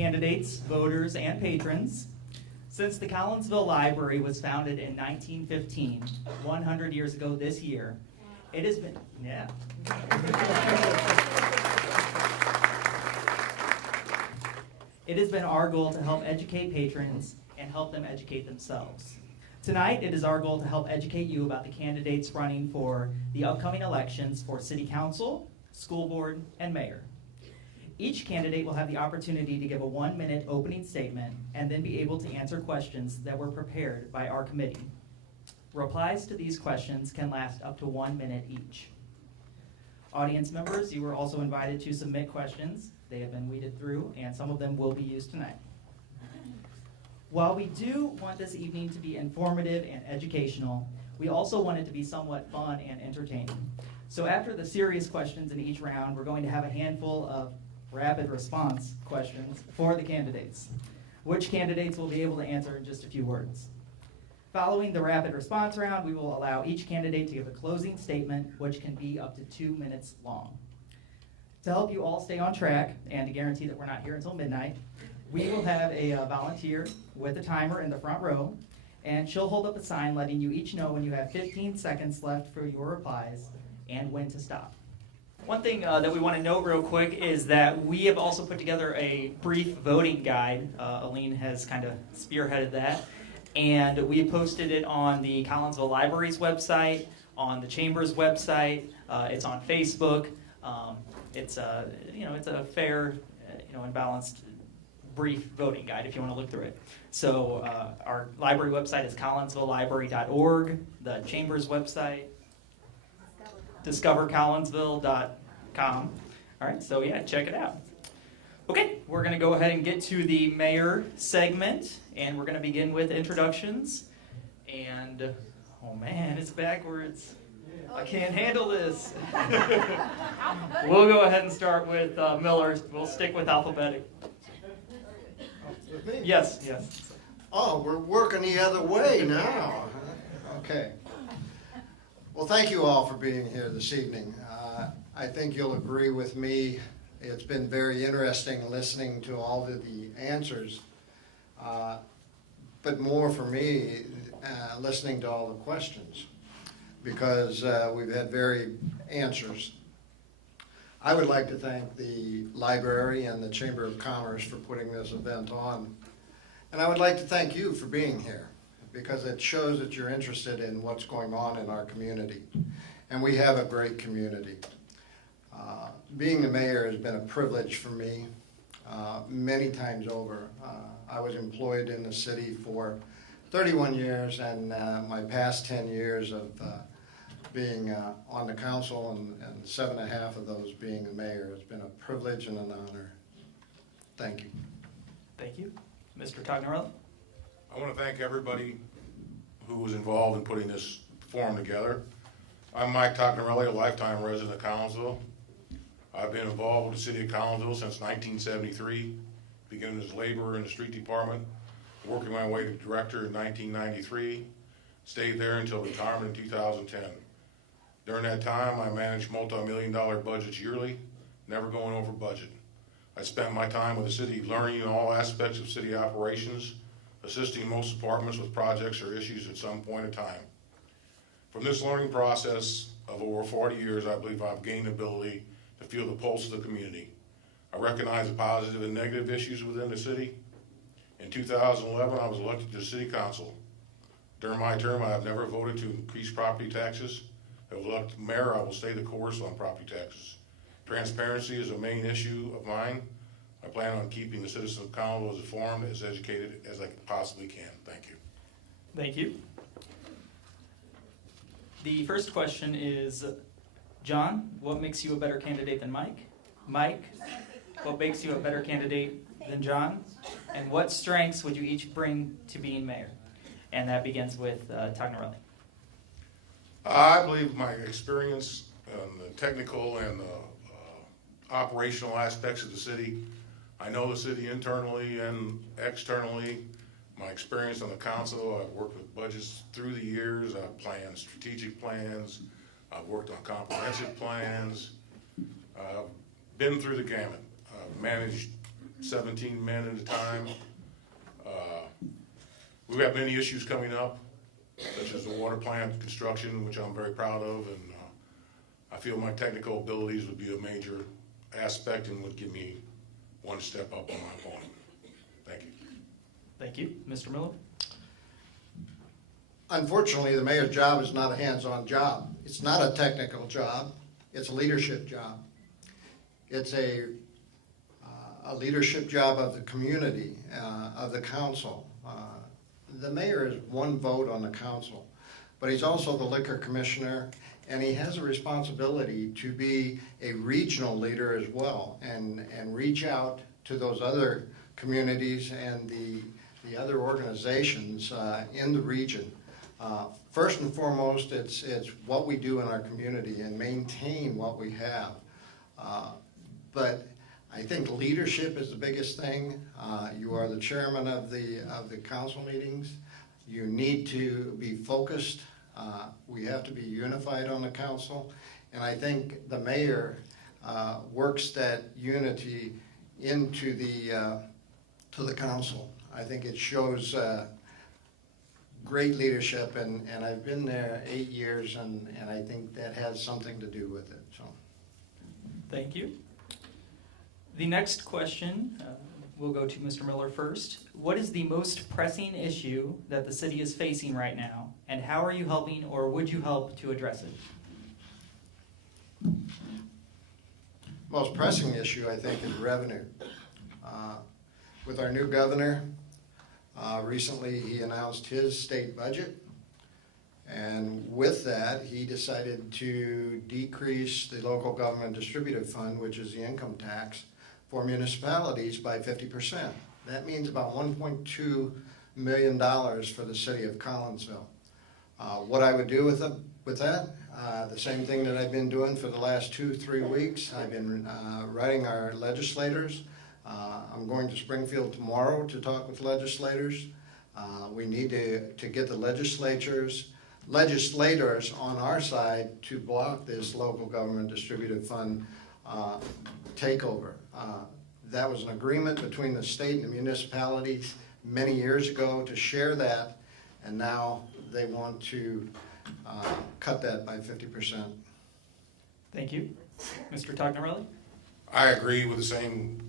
candidates, voters, and patrons. Since the Collinsville Library was founded in 1915, 100 years ago this year, it has been, It has been our goal to help educate patrons and help them educate themselves. Tonight, it is our goal to help educate you about the candidates running for the upcoming elections for City Council, School Board, and Mayor. Each candidate will have the opportunity to give a 1-minute opening statement and then be able to answer questions that were prepared by our committee. Replies to these questions can last up to 1 minute each. Audience members, you were also invited to submit questions. They have been weeded through, and some of them will be used tonight. While we do want this evening to be informative and educational, we also want it to be somewhat fun and entertaining. So after the serious questions in each round, we're going to have a handful of rapid response questions for the candidates, which candidates will be able to answer in just a few words. Following the rapid response round, we will allow each candidate to give a closing statement, which can be up to 2 minutes long. To help you all stay on track and to guarantee that we're not here until midnight, we will have a volunteer with a timer in the front row, and she'll hold up a sign letting you each know when you have 15 seconds left for your replies and when to stop. One thing that we want to note real quick is that we have also put together a brief voting guide. Aline has kind of spearheaded that. And we have posted it on the Collinsville Library's website, on the Chamber's website. It's on Facebook. It's a fair, and balanced brief voting guide if you want to look through it. So our library website is collinsvillelibrary.org. The Chamber's website, discovercollinsville.com. All right, so yeah, check it out. Okay, we're going to go ahead and get to the mayor segment, and we're going to begin with introductions. And, oh man, it's backwards. I can't handle this. We'll go ahead and start with Miller. We'll stick with alphabetic. With me? Yes. Oh, we're working the other way now. Okay. Well, thank you all for being here this evening. I think you'll agree with me. It's been very interesting listening to all of the answers, but more for me, listening to all the questions, because we've had varied answers. I would like to thank the library and the Chamber of Commerce for putting this event on. And I would like to thank you for being here, because it shows that you're interested in what's going on in our community. And we have a great community. Being the mayor has been a privilege for me many times over. I was employed in the city for 31 years, and my past 10 years of being on the council, and 7.5 of those being the mayor. It's been a privilege and an honor. Thank you. Thank you. Mr. Tognerelli? I want to thank everybody who was involved in putting this forum together. I'm Mike Tognerelli, a lifetime resident of Collinsville. I've been involved with the city of Collinsville since 1973, beginning as laborer in the street department, working my way to director in 1993, stayed there until retirement in 2010. During that time, I managed multi-million-dollar budgets yearly, never going over budget. I spent my time with the city learning all aspects of city operations, assisting most departments with projects or issues at some point in time. From this learning process of over 40 years, I believe I've gained the ability to feel the pulse of the community. I recognize the positive and negative issues within the city. In 2011, I was elected to the city council. During my term, I have never voted to increase property taxes. As elected mayor, I will stay the course on property taxes. Transparency is a main issue of mine. I plan on keeping the citizens of Collinsville as informed, as educated as I possibly can. Thank you. Thank you. The first question is, John, what makes you a better candidate than Mike? Mike, what makes you a better candidate than John? And what strengths would you each bring to being mayor? And that begins with Tognerelli. I believe my experience in the technical and the operational aspects of the city. I know the city internally and externally. My experience on the council, I've worked with budgets through the years. I've planned strategic plans. I've worked on comprehensive plans. I've been through the gamut. I've managed 17 men at a time. We've got many issues coming up, such as the water plant construction, which I'm very proud of, and I feel my technical abilities would be a major aspect and would give me one step up on my opponent. Thank you. Thank you. Mr. Miller? Unfortunately, the mayor's job is not a hands-on job. It's not a technical job. It's a leadership job. It's a leadership job of the community, of the council. The mayor is one vote on the council, but he's also the liquor commissioner, and he has a responsibility to be a regional leader as well, and reach out to those other communities and the other organizations in the region. First and foremost, it's what we do in our community and maintain what we have. But I think leadership is the biggest thing. You are the chairman of the council meetings. You need to be focused. We have to be unified on the council. And I think the mayor works that unity into to the council. I think it shows great leadership, and I've been there 8 years, and I think that has something to do with it. So, Thank you. The next question will go to Mr. Miller first. What is the most pressing issue that the city is facing right now, and how are you helping or would you help to address it? most pressing issue, I think, is revenue. With our new governor, recently he announced his state budget, and with that he decided to decrease the local government distributive fund, which is the income tax, for municipalities by 50%. That means about $1.2 million for the city of Collinsville. What I would do with that, the same thing that I've been doing for the last 2-3 weeks. I've been writing our legislators. I'm going to Springfield tomorrow to talk with legislators. We need to get the legislators on our side to block this local government distributive fund takeover. That was an agreement between the state and the municipalities many years ago to share that, and now they want to cut that by 50%. Thank you. Mr. Tognarelli? I agree with the same,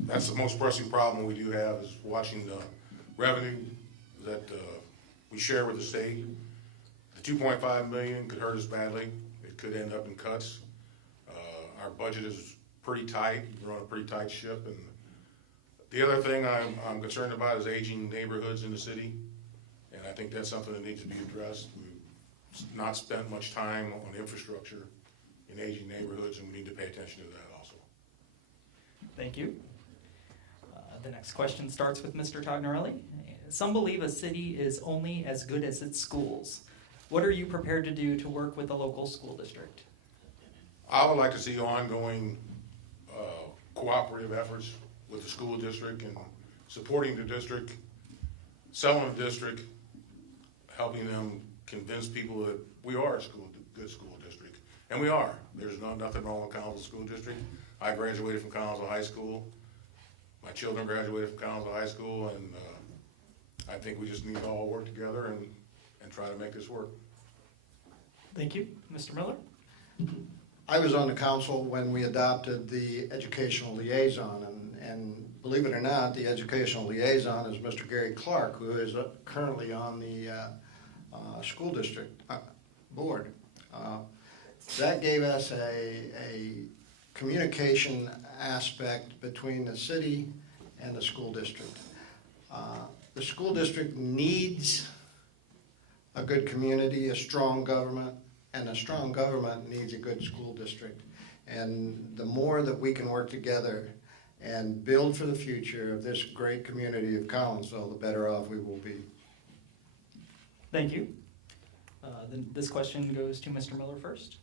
that's the most pressing problem we do have, is watching the revenue that we share with the state. The $2.5 million could hurt us badly. It could end up in cuts. Our budget is pretty tight. We're on a pretty tight ship. And the other thing I'm concerned about is aging neighborhoods in the city. And I think that's something that needs to be addressed. We've not spent much time on infrastructure in aging neighborhoods, and we need to pay attention to that also. Thank you. The next question starts with Mr. Tognarelli. Some believe a city is only as good as its schools. What are you prepared to do to work with the local school district? I would like to see ongoing cooperative efforts with the school district and supporting the district, selling the district, helping them convince people that we are a good school district. And we are. There's nothing wrong with Collinsville School District. I graduated from Collinsville High School. My children graduated from Collinsville High School, and I think we just need to all work together and try to make this work. Thank you. Mr. Miller? I was on the council when we adopted the educational liaison, and believe it or not, the educational liaison is Mr. Gary Clark, who is currently on the school district board. That gave us a communication aspect between the city and the school district. The school district needs a good community, a strong government, and a strong government needs a good school district. And the more that we can work together and build for the future of this great community of Collinsville, the better off we will be. Thank you. This question goes to Mr. Miller first.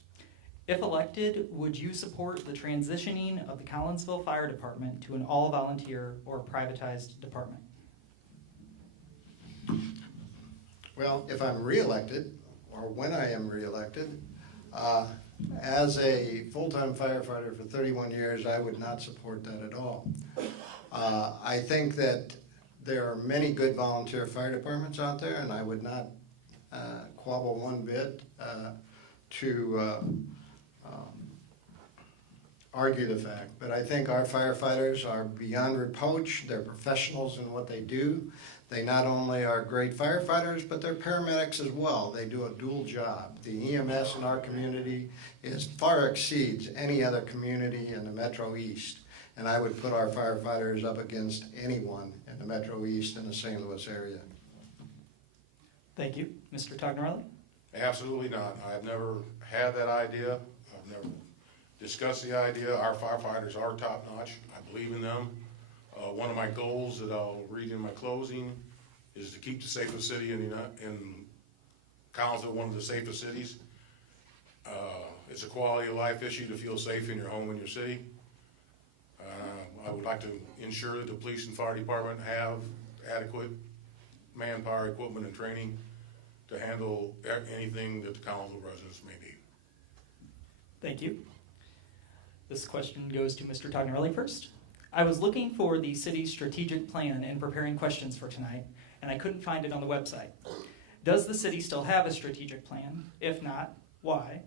If elected, would you support the transitioning of the Collinsville Fire Department to an all-volunteer or privatized department? Well, if I'm reelected, or when I am reelected, As a full-time firefighter for 31 years, I would not support that at all. I think that there are many good volunteer fire departments out there, and I would not quabble one bit to argue the fact. But I think our firefighters are beyond reproach. They're professionals in what they do. They not only are great firefighters, but they're paramedics as well. They do a dual job. The EMS in our community far exceeds any other community in the Metro East. And I would put our firefighters up against anyone in the Metro East and the St. Louis area. Thank you. Mr. Tognorelli? Absolutely not. I've never had that idea. I've never discussed the idea. Our firefighters are top-notch. I believe in them. One of my goals that I'll read in my closing is to keep the safest city in Collinsville one of the safest cities. It's a quality of life issue to feel safe in your home and your city. I would like to ensure that the police and fire department have adequate manpower, equipment, and training to handle anything that the Collinsville residents may need. Thank you. This question goes to Mr. Tognorelli first. I was looking for the city's strategic plan and preparing questions for tonight, and I couldn't find it on the website. Does the city still have a strategic plan? If not, why?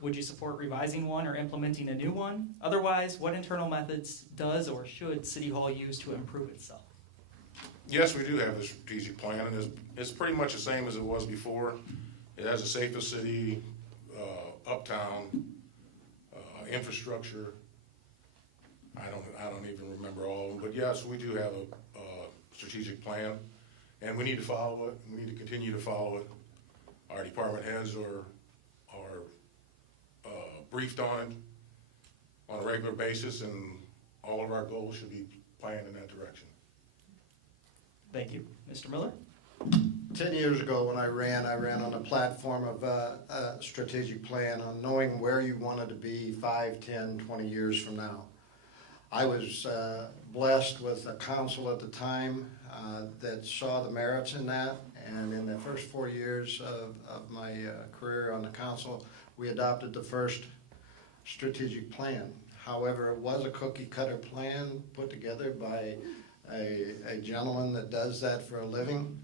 Would you support revising one or implementing a new one? Otherwise, what internal methods does or should City Hall use to improve itself? Yes, we do have a strategic plan, and it's pretty much the same as it was before. It has a safest city, uptown, infrastructure. I don't even remember all of them, but yes, we do have a strategic plan, and we need to follow it. We need to continue to follow it. Our department heads are briefed on it on a regular basis, and all of our goals should be planned in that direction. Thank you. Mr. Miller? 10 years ago when I ran on a platform of a strategic plan on knowing where you wanted to be 5, 10, 20 years from now. I was blessed with a council at the time that saw the merits in that, and in the first 4 years of my career on the council, we adopted the first strategic plan. However, it was a cookie-cutter plan put together by a gentleman that does that for a living.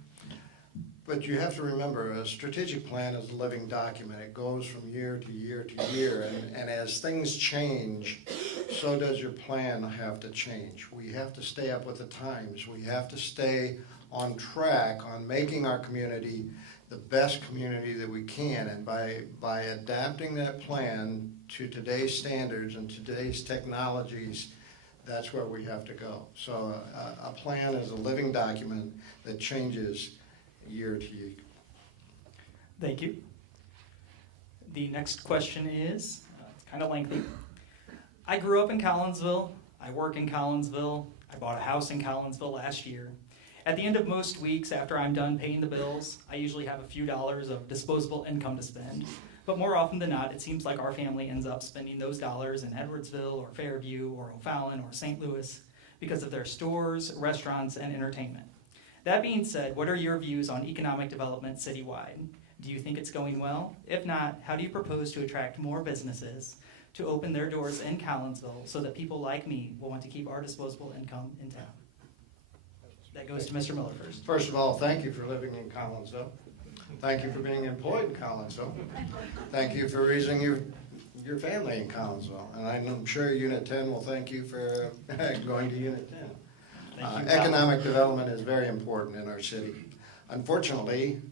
But you have to remember, a strategic plan is a living document. It goes from year to year to year, and as things change, so does your plan have to change. We have to stay up with the times. We have to stay on track on making our community the best community that we can, and by adapting that plan to today's standards and today's technologies, that's where we have to go. So a plan is a living document that changes year to year. Thank you. The next question is, it's kind of lengthy. I grew up in Collinsville. I work in Collinsville. I bought a house in Collinsville last year. At the end of most weeks, after I'm done paying the bills, I usually have a few dollars of disposable income to spend. But more often than not, it seems like our family ends up spending those dollars in Edwardsville or Fairview or O'Fallon or St. Louis because of their stores, restaurants, and entertainment. That being said, what are your views on economic development citywide? Do you think it's going well? If not, how do you propose to attract more businesses to open their doors in Collinsville so that people like me will want to keep our disposable income in town? That goes to Mr. Miller first. First of all, thank you for living in Collinsville. Thank you for being employed in Collinsville. Thank you for raising your family in Collinsville. And I'm sure Unit 10 will thank you for going to Unit 10. Economic development is very important in our city. Unfortunately,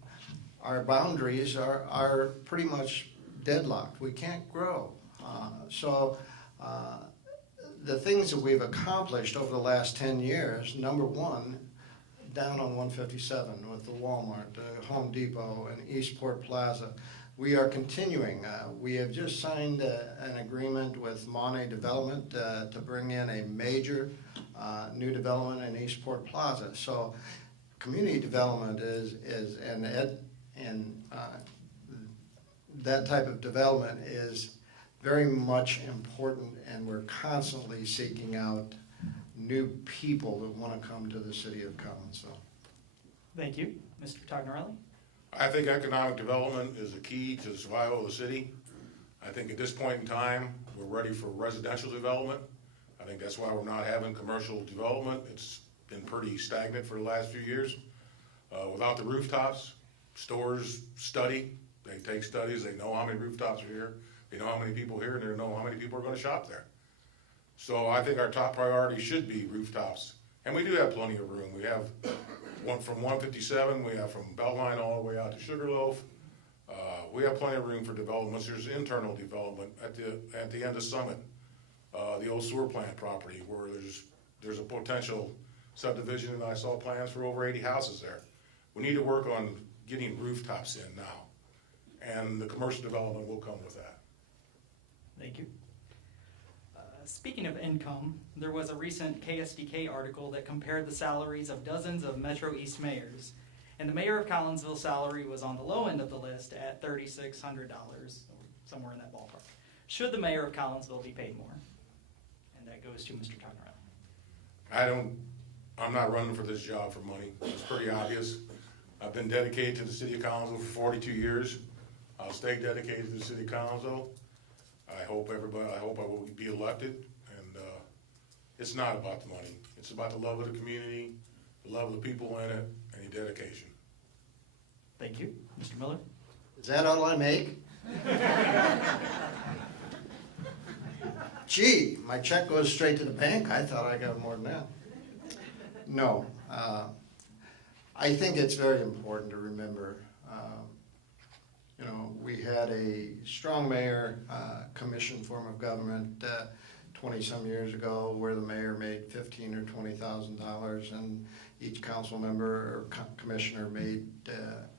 our boundaries are pretty much deadlocked. We can't grow. So the things that we've accomplished over the last 10 years, number one, down on 157 with the Walmart, Home Depot, and Eastport Plaza. We are continuing. We have just signed an agreement with Monet Development to bring in a major new development in Eastport Plaza. So community development and that type of development is very much important, and we're constantly seeking out new people that want to come to the city of Collinsville. Thank you. Mr. Tognorelli? I think economic development is the key to the survival of the city. I think at this point in time, we're ready for residential development. I think that's why we're not having commercial development. It's been pretty stagnant for the last few years. Without the rooftops, stores study, they take studies, they know how many rooftops are here, they know how many people here, and they know how many people are gonna shop there. So I think our top priority should be rooftops. And we do have plenty of room. We have one from 157, we have from Beltline all the way out to Sugarloaf. We have plenty of room for developments. There's internal development at the end of Summit, the old sewer plant property where there's a potential subdivision, and I saw plans for over 80 houses there. We need to work on getting rooftops in now, and the commercial development will come with that. Thank you. Speaking of income, there was a recent KSDK article that compared the salaries of dozens of Metro East mayors, and the mayor of Collinsville salary was on the low end of the list at $3,600, somewhere in that ballpark. Should the mayor of Collinsville be paid more? And that goes to Mr. Tuckerell. I'm not running for this job for money. It's pretty obvious. I've been dedicated to the city of Collinsville for 42 years. I'll stay dedicated to the city of Collinsville. I hope I will be elected, and it's not about the money. It's about the love of the community, the love of the people in it, and your dedication. Thank you. Mr. Miller? Is that all I make? Gee, my check goes straight to the bank. I thought I got more than that. No. I think it's very important to remember, we had a strong mayor commission form of government 20-some years ago where the mayor made $15,000 or $20,000 and each council member or commissioner made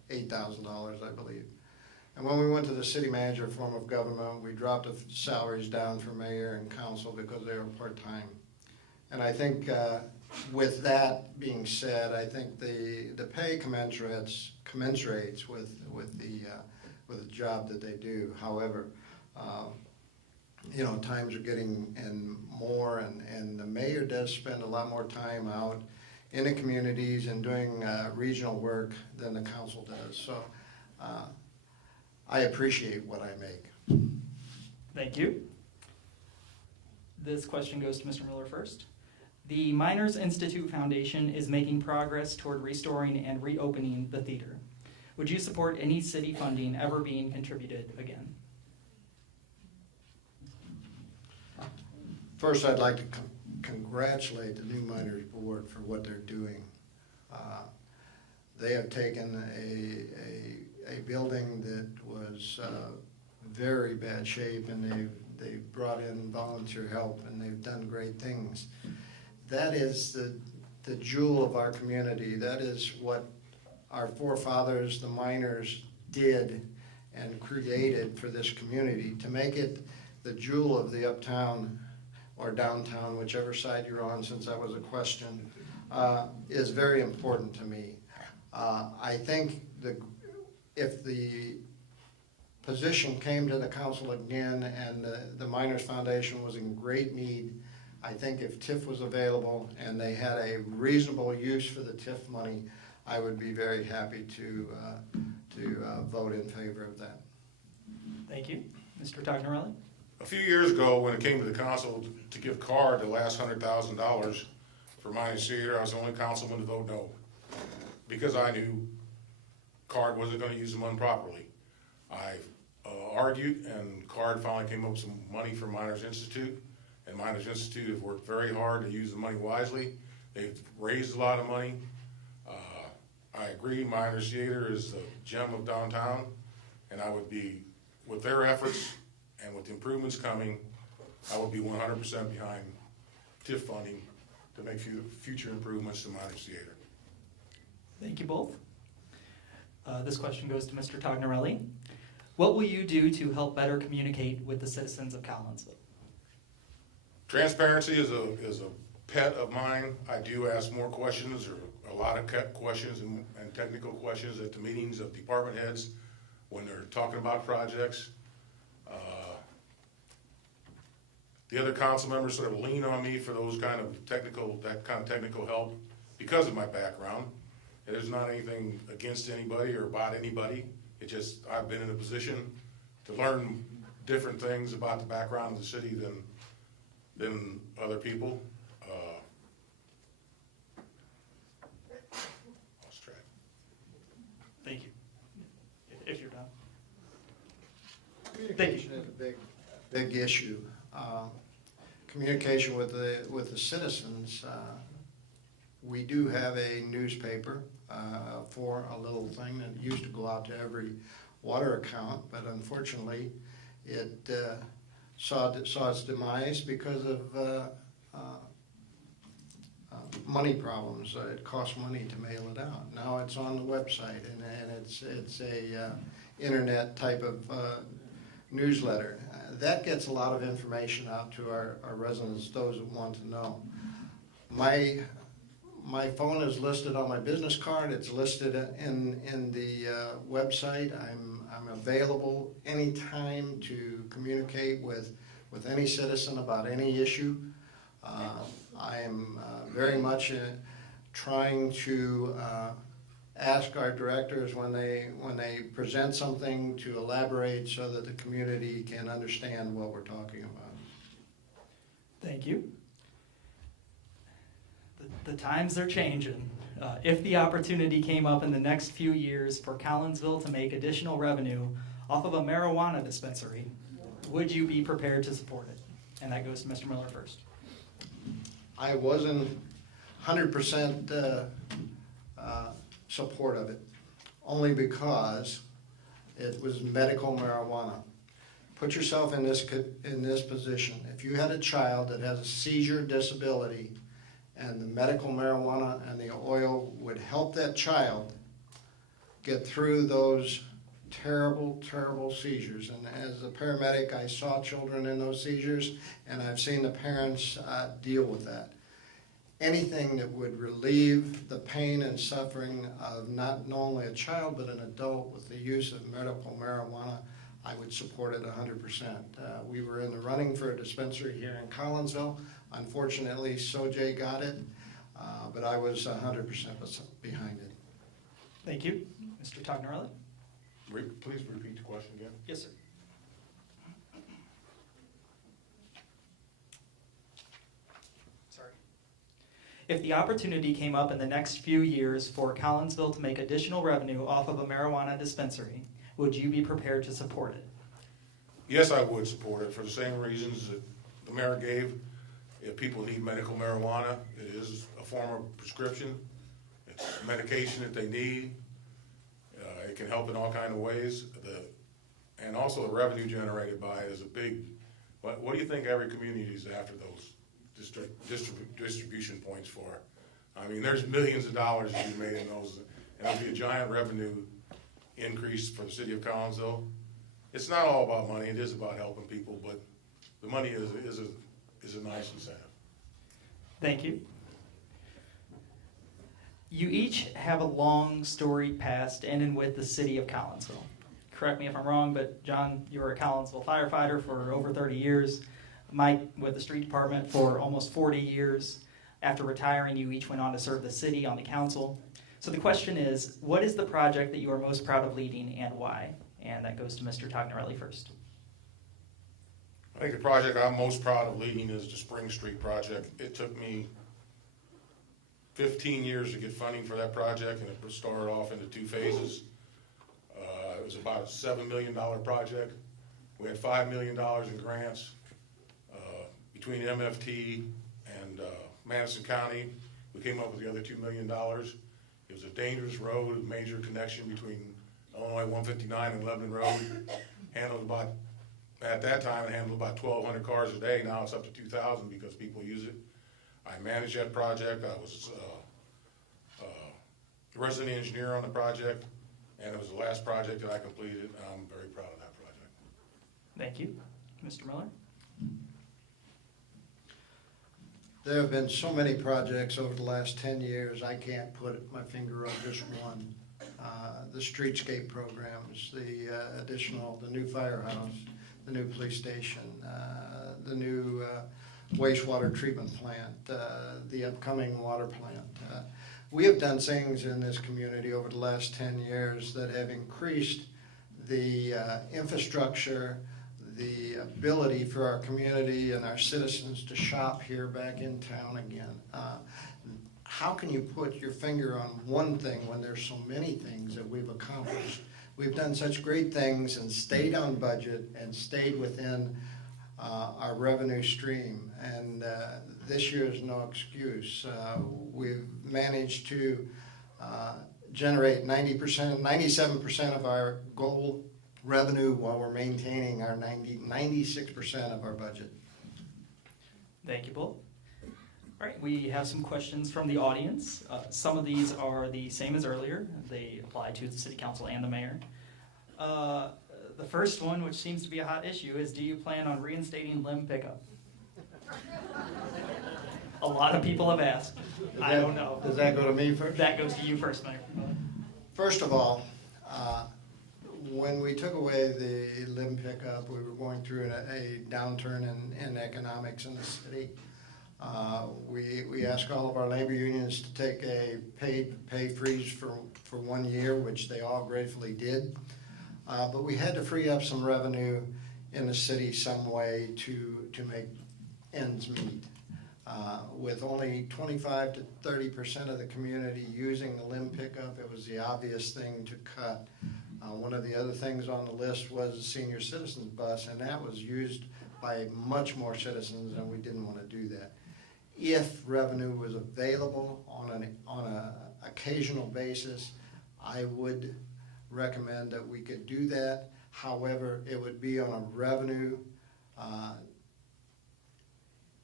$8,000, I believe. And when we went to the city manager form of government, we dropped the salaries down for mayor and council because they were part-time. And I think with that being said, I think the pay commensurates with the job that they do. However, times are getting in more, and the mayor does spend a lot more time out in the communities and doing regional work than the council does. So I appreciate what I make. Thank you. This question goes to Mr. Miller first. The Miners Institute Foundation is making progress toward restoring and reopening the theater. Would you support any city funding ever being contributed again? First, I'd like to congratulate the new Miners Board for what they're doing. They have taken a building that was very bad shape, and they've brought in volunteer help, and they've done great things. That is the jewel of our community. That is what our forefathers, the miners, did and created for this community to make it the jewel of the uptown or downtown, whichever side you're on, since that was a question, is very important to me. I think if the position came to the council again and the Miners Foundation was in great need, I think if TIF was available and they had a reasonable use for the TIF money, I would be very happy to vote in favor of that. Thank you. Mr. Tognorelli? A few years ago, when it came to the council to give CARD the last $100,000 for Miners Theater, I was the only councilman to vote no, because I knew CARD wasn't going to use the money properly. I argued, and CARD finally came up with some money for Miners Institute, and Miners Institute have worked very hard to use the money wisely. They've raised a lot of money. I agree, Miners Theater is the gem of downtown, and I would be, with their efforts and with the improvements coming, I would be 100% behind TIF funding to make future improvements to Miners Theater. Thank you both. This question goes to Mr. Tognorelli. What will you do to help better communicate with the citizens of Collinsville? Transparency is a pet of mine. I do ask more questions, or a lot of questions and technical questions at the meetings of department heads when they're talking about projects. The other council members sort of lean on me for that kind of technical help because of my background. There's not anything against anybody or about anybody. It's just I've been in a position to learn different things about the background of the city than other people. Lost track. Thank you. If you're done. Communication is a big issue. Communication with the citizens. We do have a newspaper for a little thing that used to go out to every water account, but unfortunately it saw its demise because of money problems. It cost money to mail it out. Now it's on the website, and it's a internet type of newsletter. That gets a lot of information out to our residents, those that want to know. My phone is listed on my business card. It's listed in the website. I'm available anytime to communicate with any citizen about any issue. I am very much trying to ask our directors when they present something to elaborate so that the community can understand what we're talking about. Thank you. The times are changing. If the opportunity came up in the next few years for Collinsville to make additional revenue off of a marijuana dispensary, would you be prepared to support it? And that goes to Mr. Miller first. I wasn't 100% support of it, only because it was medical marijuana. Put yourself in this position. If you had a child that has a seizure disability, and the medical marijuana and the oil would help that child get through those terrible, terrible seizures. And as a paramedic, I saw children in those seizures, and I've seen the parents deal with that. Anything that would relieve the pain and suffering of not only a child but an adult with the use of medical marijuana, I would support it 100%. We were in the running for a dispensary here in Collinsville. Unfortunately, Sojay got it, but I was 100% behind it. Thank you. Mr. Tognarelli? Please repeat the question again. Yes, sir. Sorry. If the opportunity came up in the next few years for Collinsville to make additional revenue off of a marijuana dispensary, would you be prepared to support it? Yes, I would support it for the same reasons that the mayor gave. If people need medical marijuana, it is a form of prescription. It's medication that they need. It can help in all kinds of ways. And also the revenue generated by it is a big, what do you think every community is after those distribution points for? I mean, there's millions of dollars to be made in those, and it'll be a giant revenue increase for the city of Collinsville. It's not all about money, it is about helping people, but the money is a nice incentive. Thank you. You each have a long storied past in and with the city of Collinsville. Correct me if I'm wrong, but John, you were a Collinsville firefighter for over 30 years. Mike with the street department for almost 40 years. After retiring, you each went on to serve the city on the council. So the question is, what is the project that you are most proud of leading and why? And that goes to Mr. Tognarelli first. I think the project I'm most proud of leading is the Spring Street project. It took me 15 years to get funding for that project, and it started off into 2 phases. It was about a $7 million project. We had $5 million in grants between MFT and Madison County. We came up with the other $2 million. It was a dangerous road, a major connection between Illinois 159 and Lebanon Road. At that time, it handled about 1,200 cars a day. Now it's up to 2,000 because people use it. I managed that project. I was resident engineer on the project, and it was the last project that I completed. I'm very proud of that project. Thank you. Mr. Miller? There have been so many projects over the last 10 years, I can't put my finger on just one. The streetscape programs, the new firehouse, the new police station, the new wastewater treatment plant, the upcoming water plant. We have done things in this community over the last 10 years that have increased the infrastructure, the ability for our community and our citizens to shop here back in town again. How can you put your finger on one thing when there's so many things that we've accomplished? We've done such great things and stayed on budget and stayed within our revenue stream, and this year is no excuse. We've managed to generate 97% of our goal revenue while we're maintaining our 96% of our budget. Thank you both. All right, we have some questions from the audience. Some of these are the same as earlier. They apply to the city council and the mayor. The first one, which seems to be a hot issue, is do you plan on reinstating limb pickup? A lot of people have asked. I don't know. Does that go to me first? That goes to you first, Mayor. First of all, when we took away the limb pickup, we were going through a downturn in economics in the city. We asked all of our labor unions to take a pay freeze for 1 year, which they all gratefully did. But we had to free up some revenue in the city some way to make ends meet. With only 25 to 30% of the community using the limb pickup, it was the obvious thing to cut. One of the other things on the list was the senior citizens bus, and that was used by much more citizens, and we didn't want to do that. If revenue was available on an occasional basis, I would recommend that we could do that. However, it would be on a revenue,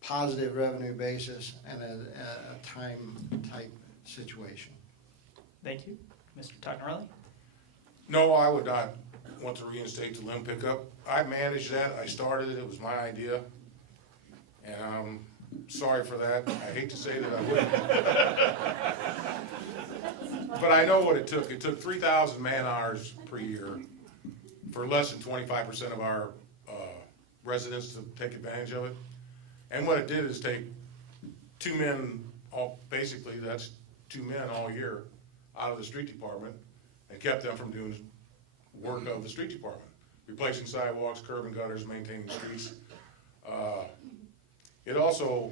positive revenue basis and a time type situation. Thank you. Mr. Toccarelli? No, I would not want to reinstate the limb pickup. I managed that, I started it, it was my idea, and I'm sorry for that. I hate to say that I wouldn't. But I know what it took. It took 3,000 man hours per year for less than 25% of our residents to take advantage of it. And what it did is take 2 men, basically that's 2 men all year, out of the street department and kept them from doing work of the street department, replacing sidewalks, curb and gutters, maintaining streets. It also,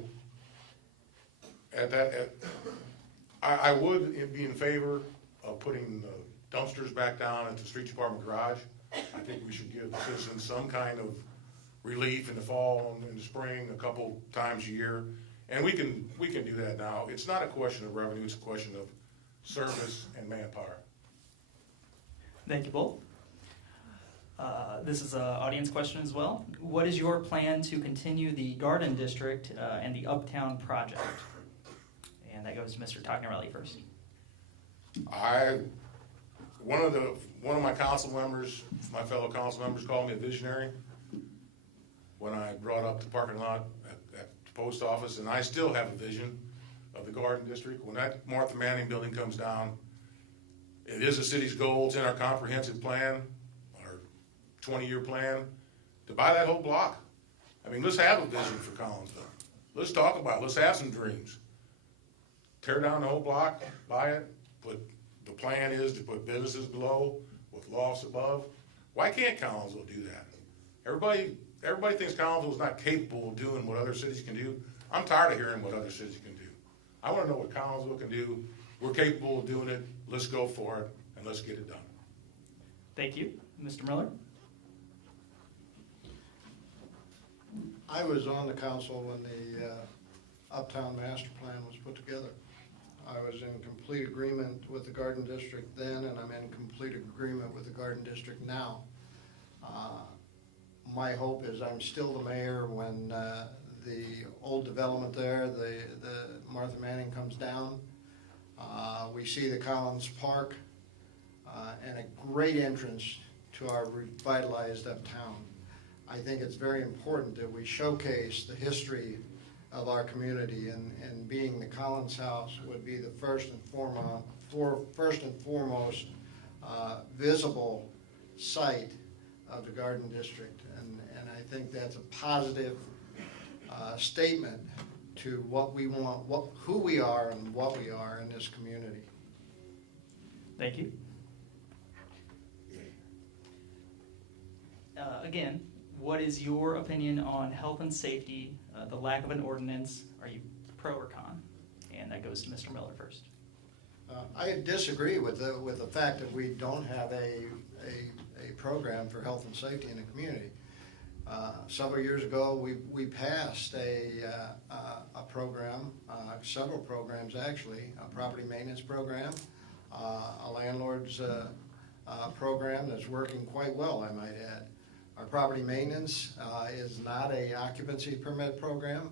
I would be in favor of putting dumpsters back down at the street department garage. I think we should give the citizens some kind of relief in the fall and in the spring, a couple times a year. And we can do that now. It's not a question of revenue, it's a question of service and manpower. Thank you both. This is an audience question as well. What is your plan to continue the Garden District and the Uptown project? And that goes to Mr. Toccarelli first. One of my council members, my fellow council members, called me a visionary when I brought up the parking lot at the post office, and I still have a vision of the Garden District. When that Martha Manning building comes down, it is the city's goal. It's in our comprehensive plan, our 20-year plan, to buy that whole block. I mean, let's have a vision for Collinsville. Let's talk about it. Let's have some dreams. Tear down the whole block, buy it. The plan is to put businesses below with lofts above. Why can't Collinsville do that? Everybody thinks Collinsville is not capable of doing what other cities can do. I'm tired of hearing what other cities can do. I want to know what Collinsville can do. We're capable of doing it. Let's go for it, and let's get it done. Thank you. Mr. Miller? I was on the council when the Uptown Master Plan was put together. I was in complete agreement with the Garden District then, and I'm in complete agreement with the Garden District now. My hope is I'm still the mayor when the old development there, the Martha Manning comes down. We see the Collins Park and a great entrance to our revitalized uptown. I think it's very important that we showcase the history of our community, and being the Collins House would be the first and foremost visible site of the Garden District, and I think that's a positive statement to what we want, who we are and what we are in this community. Thank you. Again, what is your opinion on health and safety, the lack of an ordinance? Are you pro or con? And that goes to Mr. Miller first. I disagree with the fact that we don't have a program for health and safety in the community. Several years ago, we passed a program, several programs actually, a property maintenance program, a landlord's program that's working quite well, I might add. Our property maintenance is not a occupancy permit program,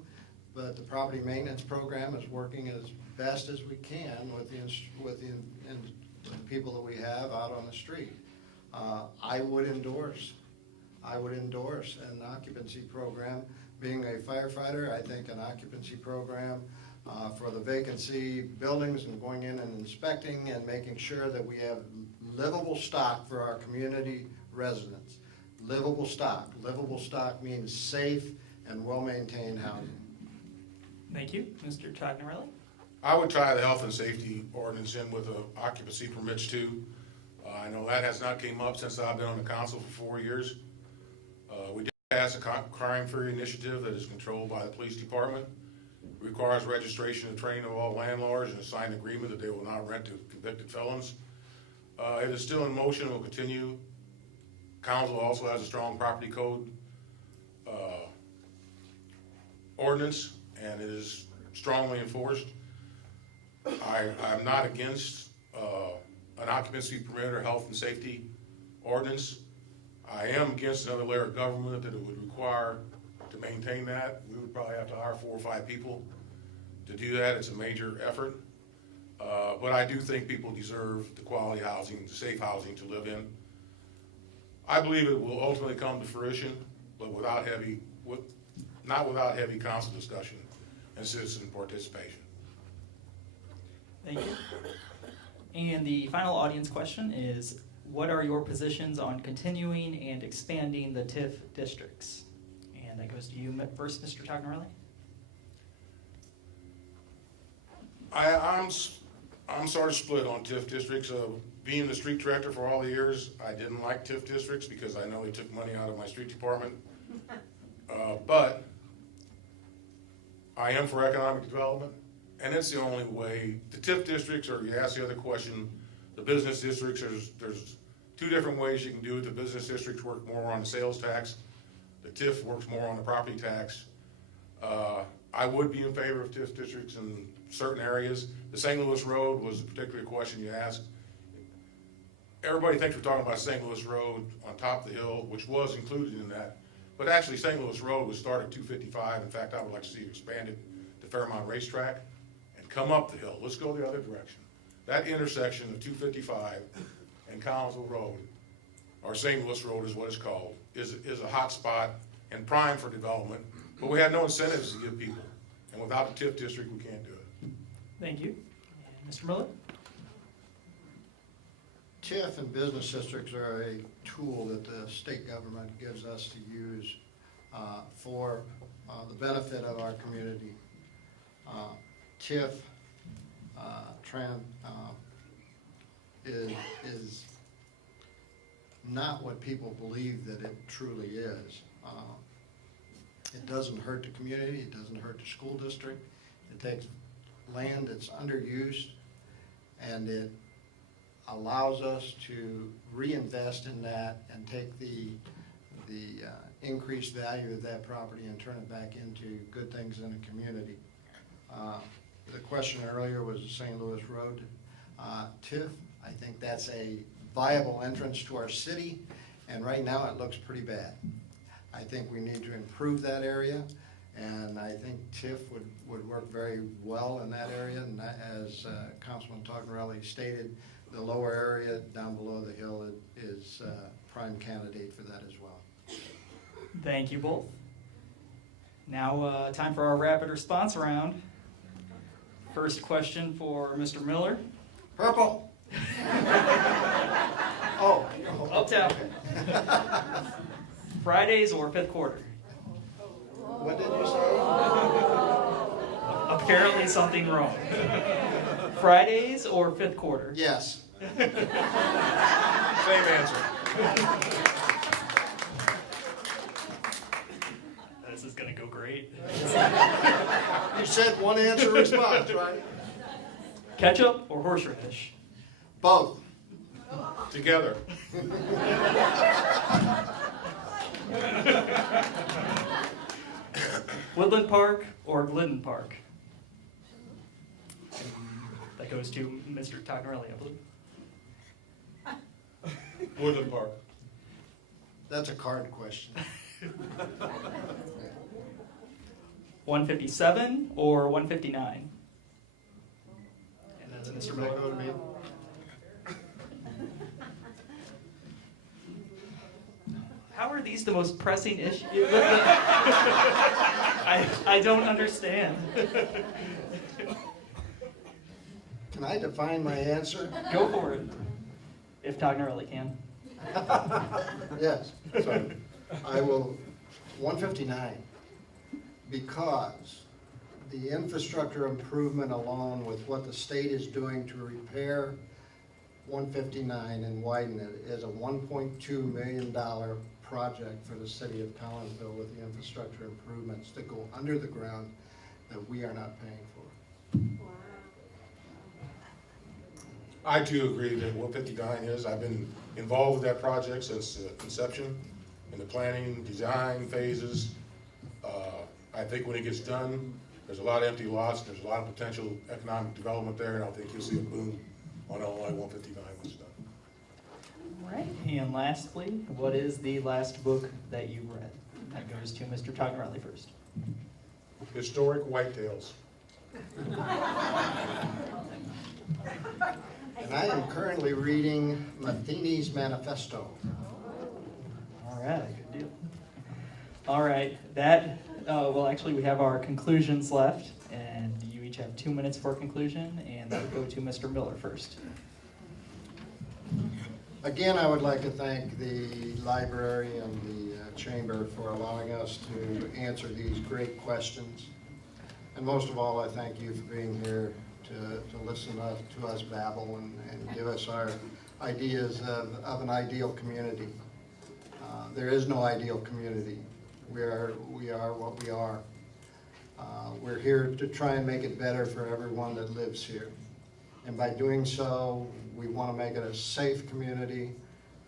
but the property maintenance program is working as best as we can with the people that we have out on the street. I would endorse an occupancy program. Being a firefighter, I think an occupancy program for the vacancy buildings and going in and inspecting and making sure that we have livable stock for our community residents. Livable stock. Livable stock means safe and well-maintained housing. Thank you. Mr. Tognarelli? I would tie the health and safety ordinance in with the occupancy permits too. I know that has not came up since I've been on the council for 4 years. We did pass a crime-free initiative that is controlled by the police department. It requires registration and training of all landlords and a signed agreement that they will not rent to convicted felons. It is still in motion and will continue. Council also has a strong property code ordinance, and it is strongly enforced. I'm not against an occupancy permit or health and safety ordinance. I am against another layer of government that it would require to maintain that. We would probably have to hire 4 or 5 people to do that. It's a major effort. But I do think people deserve the quality housing, the safe housing to live in. I believe it will ultimately come to fruition, but not without heavy council discussion and citizen participation. Thank you. And the final audience question is, what are your positions on continuing and expanding the TIF districts? And that goes to you first, Mr. Tognarelli. I'm sort of split on TIF districts. Being the street director for all the years, I didn't like TIF districts because I know they took money out of my street department. But I am for economic development, and it's the only way. The TIF districts, or you ask the other question, the business districts, there's 2 different ways you can do it. The business districts work more on the sales tax. The TIF works more on the property tax. I would be in favor of TIF districts in certain areas. The St. Louis Road was a particular question you asked. Everybody thinks we're talking about St. Louis Road on top of the hill, which was included in that. But actually, St. Louis Road was started at 255. In fact, I would like to see it expanded to Fairmount Racetrack and come up the hill. Let's go the other direction. That intersection of 255 and Collinsville Road, or St. Louis Road is what it's called, is a hot spot and prime for development. But we had no incentives to give people. And without the TIF district, we can't do it. Thank you. And Mr. Miller? TIF and business districts are a tool that the state government gives us to use for the benefit of our community. TIF is not what people believe that it truly is. It doesn't hurt the community, it doesn't hurt the school district. It takes land that's underused and it allows us to reinvest in that and take the increased value of that property and turn it back into good things in the community. The question earlier was the St. Louis Road TIF. I think that's a viable entrance to our city, and right now it looks pretty bad. I think we need to improve that area, and I think TIF would work very well in that area, and that, as Councilman Tognarelli stated, the lower area down below the hill is prime candidate for that as well. Thank you both. Now time for our rapid response round. First question for Mr. Miller. Purple. Oh. Uptown. Fridays or fifth quarter? What did you say? Apparently something wrong. Fridays or fifth quarter? Yes. Same answer. said one answer response, right? Ketchup or horseradish? Both. Together. Woodland Park or Glidden Park? That goes to Mr. Tognorelli, I believe. Woodland Park. That's a card question. 157 or 159? And that's Mr. Miller. Go to me. How are these the most pressing issues? I don't understand. Can I define my answer? Go for it, if Tognorelli can. Yes. So I will, 159, because the infrastructure improvement alone with what the state is doing to repair 159 and widen it is a $1.2 million project for the city of Collinsville with the infrastructure improvements that go under the ground that we are not paying for. I too agree that 159 is. I've been involved with that project since conception, in the planning, design phases. I think when it gets done, there's a lot of empty lots, there's a lot of potential economic development there, and I think you'll see a boom on LI 159 when it's done. All right, and lastly, what is the last book that you read? That goes to Mr. Tognorelli first. Historic whitetails. And I am currently reading Matheny's Manifesto. All right, good deal. All right, that, well, actually, we have our conclusions left, and you each have 2 minutes for conclusion, and that would go to Mr. Miller first. Again, I would like to thank the library and the chamber for allowing us to answer these great questions. And most of all, I thank you for being here to listen to us babble and give us our ideas of an ideal community. There is no ideal community. We are what we are. We're here to try and make it better for everyone that lives here. And by doing so, we want to make it a safe community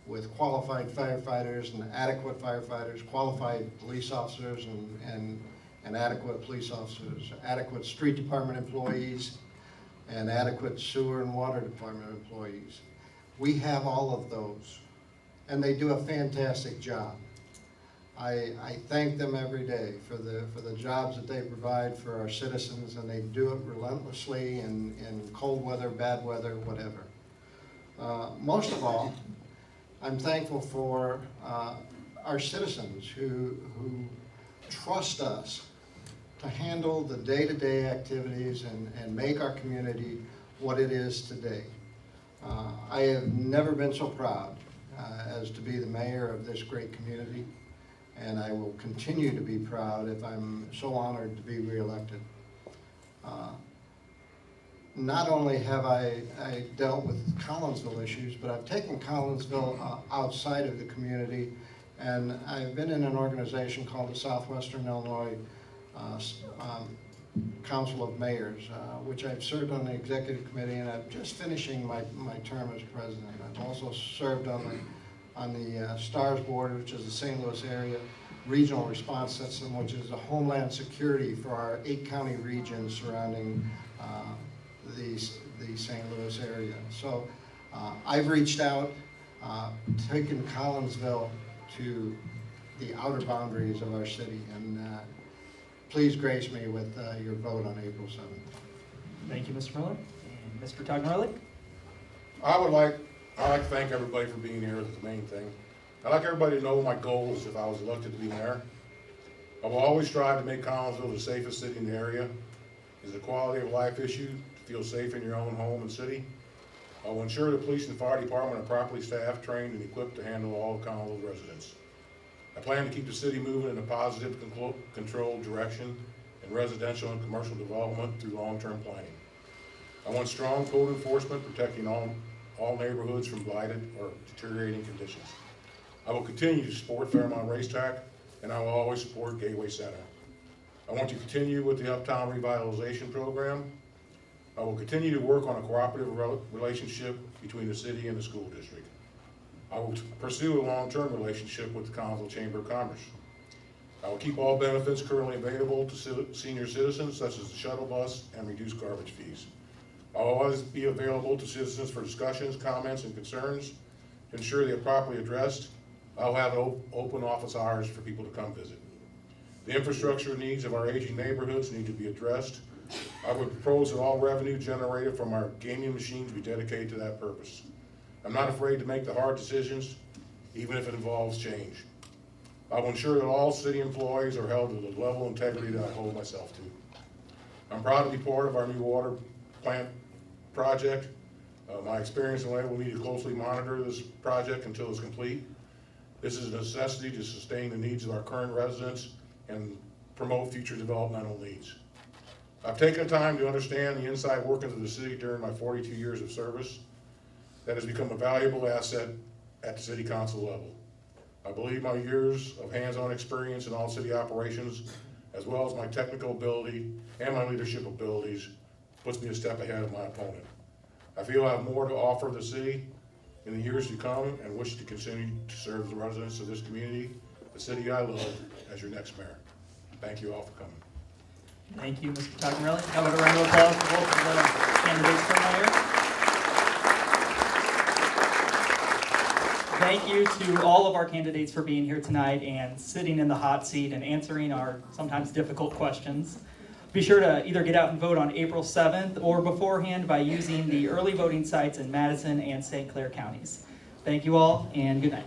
with qualified firefighters and adequate firefighters, qualified police officers and adequate police officers, adequate street department employees, and adequate sewer and water department employees. We have all of those, and they do a fantastic job. I thank them every day for the jobs that they provide for our citizens, and they do it relentlessly in cold weather, bad weather, whatever. Most of all, I'm thankful for our citizens who trust us to handle the day-to-day activities and make our community what it is today. I have never been so proud as to be the mayor of this great community, and I will continue to be proud if I'm so honored to be reelected. Not only have I dealt with Collinsville issues, but I've taken Collinsville outside of the community, and I've been in an organization called the Southwestern Illinois Council of Mayors, which I've served on the executive committee, and I'm just finishing my term as president. I've also served on the STARS board, which is the St. Louis area regional response system, which is a homeland security for our 8-county region surrounding the St. Louis area. So I've reached out, taken Collinsville to the outer boundaries of our city, and please grace me with your vote on April 7th. Thank you, Mr. Miller. And Mr. Tognorelli? I'd like to thank everybody for being here. That's the main thing. I'd like everybody to know my goals if I was elected to be mayor. I will always strive to make Collinsville the safest city in the area. It's a quality of life issue to feel safe in your own home and city. I will ensure the police and fire department are properly staffed, trained, and equipped to handle all of Collinsville residents. I plan to keep the city moving in a positive, controlled direction in residential and commercial development through long-term planning. I want strong code enforcement protecting all neighborhoods from blighted or deteriorating conditions. I will continue to support Fairmont Racetrack, and I will always support Gateway Center. I want to continue with the Uptown Revitalization Program. I will continue to work on a cooperative relationship between the city and the school district. I will pursue a long-term relationship with the Collinsville Chamber of Commerce. I will keep all benefits currently available to senior citizens, such as the shuttle bus and reduced garbage fees. I will always be available to citizens for discussions, comments, and concerns. To ensure they are properly addressed, I'll have open office hours for people to come visit. The infrastructure needs of our aging neighborhoods need to be addressed. I would propose that all revenue generated from our gaming machines be dedicated to that purpose. I'm not afraid to make the hard decisions, even if it involves change. I will ensure that all city employees are held to the level of integrity that I hold myself to. I'm proud to be part of our new water plant project. My experience enabled me to closely monitor this project until it's complete. This is a necessity to sustain the needs of our current residents and promote future developmental needs. I've taken time to understand the inside workings of the city during my 42 years of service. That has become a valuable asset at the city council level. I believe my years of hands-on experience in all city operations, as well as my technical ability and my leadership abilities, puts me a step ahead of my opponent. I feel I have more to offer the city in the years to come and wish to continue to serve the residents of this community, the city I love, as your next mayor. Thank you all for coming. Thank you, Mr. Tagnarelli. How about a round of applause for both of the candidates for mayor? Thank you to all of our candidates for being here tonight and sitting in the hot seat and answering our sometimes difficult questions. Be sure to either get out and vote on April 7th or beforehand by using the early voting sites in Madison and St. Clair counties. Thank you all, and good night.